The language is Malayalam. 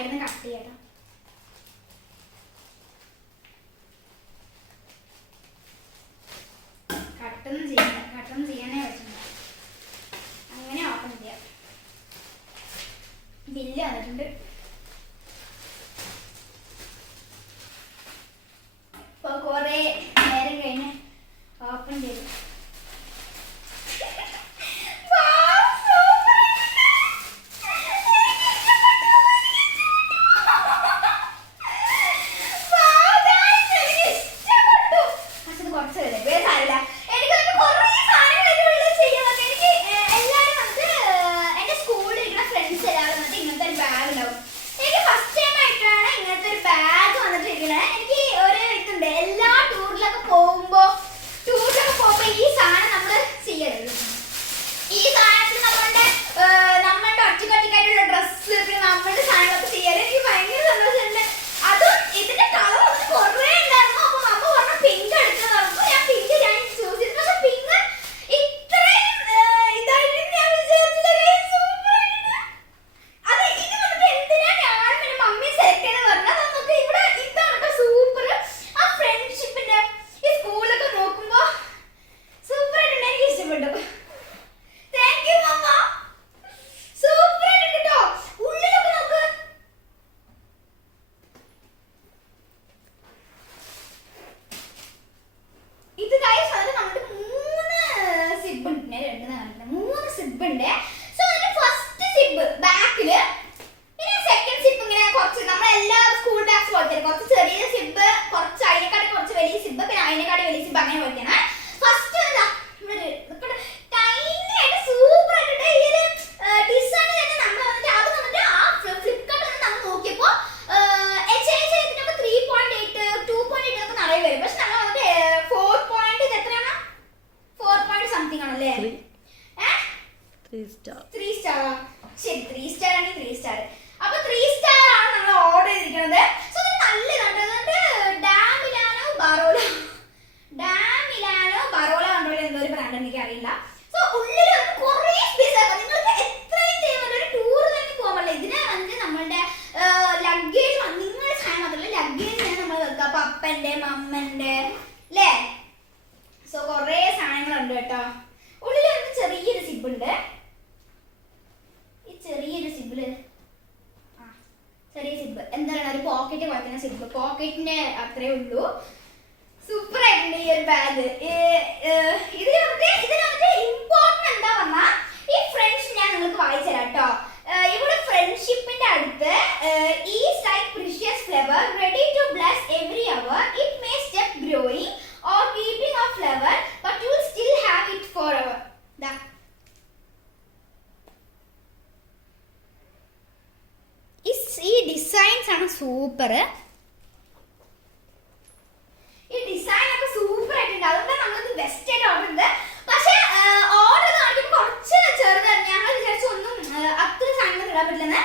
സൈഡിൽ നിന്ന് കട്ട് ചെയ്യട്ടോ. കട്ടൊന്നും ചെയ്യാനേ പറ്റില്ല. അങ്ങനെ ഓപ്പൺ ചെയ്യാം. ബില്ല് വന്നിട്ടുണ്ട്. ഇപ്പൊ കുറെ നേരം കഴിഞ്ഞ് ഓപ്പൺ ചെയ്തു. പപ്പന്റെ മമ്മന്റെ അല്ലേ. സോ കൊറേ സാധനങ്ങളുണ്ട് കേട്ടോ. ഉള്ളിൽ വന്ന് ചെറിയൊരു സിബ് ഉണ്ട്. ഈ ചെറിയൊരു സിബില് ചെറിയ സിബ് എന്താണ് ഒരു പോക്കറ്റ് പോലത്തെ സിബ്. പോക്കറ്റിന്റെ അത്രേ ഉള്ളൂ. സൂപ്പർ ആയിട്ടുണ്ട് ഈ ഒരു ബാഗ്. ഇതിനകത്ത് ഇമ്പോർട്ടന്റ് എന്താ പറഞ്ഞാ ഈ ഫ്രണ്ട്സ് ഞാൻ നിങ്ങൾക്ക് വായിച്ചു തരാം കേട്ടോ. ഇവിടെ ഫ്രണ്ട്ഷിപ്പിന്റെ അടുത്ത് is like precious flower ready to bless every hour. It may step growing or keeping a flower but you will still have it forever. ഈ ഡിസൈൻസ് ആണ് സൂപ്പർ. ഈ ഡിസൈൻ ഒക്കെ സൂപ്പർ ആയിട്ടുണ്ട്. അതുകൊണ്ടാണ് നമ്മൾക്ക് ബെസ്റ്റ് ആയിട്ട് ഓർഡർ ചെയ്തത്. പക്ഷെ ഓർഡർ കാണിക്കുമ്പോൾ കുറച്ച് ചെറുതായിരുന്നു. ഞങ്ങൾ വിചാരിച്ചു ഒന്നും അത്ര സാധനങ്ങൾ ഇടാൻ പറ്റില്ലെന്ന്.